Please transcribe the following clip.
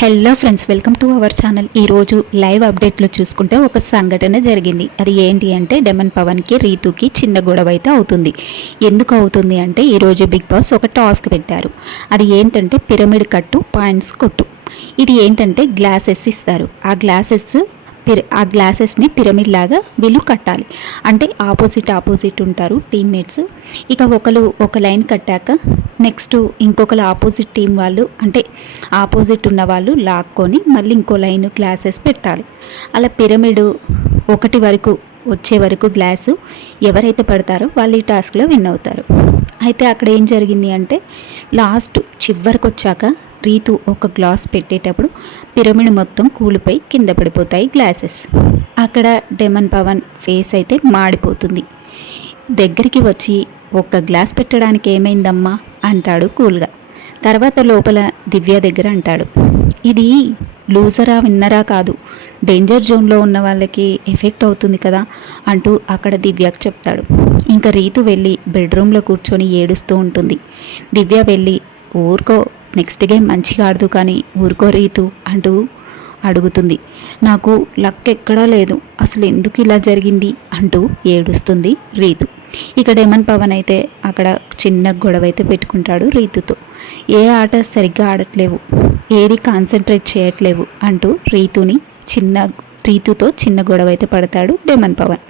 Hello friends, welcome to our channel. ఈరోజు live అప్డేట్లో చూసుకుంటే ఒక సంఘటన జరిగింది. అది ఏంటి అంటే డెమన్ పవన్కి రీతుకి చిన్న గొడవ అయితే అవుతుంది. ఎందుకు అవుతుంది అంటే ఈరోజు బిగ్ బాస్ ఒక టాస్క్ పెట్టారు. అది ఏంటంటే పిరమిడ్ కట్టు పాయింట్స్ కొట్టు. ఇది ఏంటంటే గ్లాసెస్ ఇస్తారు. ఆ గ్లాసెస్ని పిరమిడ్ లాగా వీళ్ళు కట్టాలి. అంటే ఆపోజిట్ ఉంటారు టీమ్మేట్స్. ఇక ఒకరు ఒక లైన్ కట్టాక నెక్స్ట్ ఇంకొకరు ఆపోజిట్ టీం వాళ్ళు, అంటే ఆపోజిట్ ఉన్న వాళ్ళు లాక్కొని మళ్ళీ ఇంకో లైన్ గ్లాసెస్ పెట్టాలి. అలా పిరమిడ్ 1 వరకు వచ్చే వరకు గ్లాసు ఎవరైతే పడతారో వాళ్ళు ఈ టాస్క్లో విన్ అవుతారు. అయితే అక్కడ ఏం జరిగింది అంటే లాస్ట్ చివరికి వచ్చాక రీతు ఒక గ్లాస్ పెట్టేటప్పుడు పిరమిడ్ మొత్తం కూలిపోయి కింద పడిపోతాయి గ్లాసెస్. అక్కడ డెమన్ పవన్ ఫేస్ అయితే మాడిపోతుంది. దగ్గరికి వచ్చి ఒక గ్లాస్ పెట్టడానికి ఏమైందమ్మా అంటాడు కూల్గా. తర్వాత లోపల దివ్య దగ్గర అంటాడు, ఇది లూజరా విన్నరా కాదు, డేంజర్ జోన్లో ఉన్న వాళ్ళకి ఎఫెక్ట్ అవుతుంది కదా అంటూ అక్కడ దివ్యకు చెప్తాడు. ఇంకా రీతు వెళ్ళి బెడ్రూమ్లో కూర్చొని ఏడుస్తూ ఉంటుంది. దివ్య వెళ్ళి ఊరుకో, నెక్స్ట్ గేమ్ మంచిగా ఆడదు కానీ ఊరుకో రీతు అంటూ అడుగుతుంది. నాకు లక్ ఎక్కడా లేదు, అసలు ఎందుకు ఇలా జరిగింది అంటూ ఏడుస్తుంది రీతు. ఇక డెమన్ పవన్ అయితే అక్కడ చిన్న గొడవ అయితే పెట్టుకుంటాడు రీతుతో. ఏ ఆట సరిగ్గా ఆడట్లేవు, ఏది కాన్సన్ట్రేట్ చేయట్లేవు అంటూ రీతుతో చిన్న గొడవ అయితే పడతాడు డెమన్ పవన్.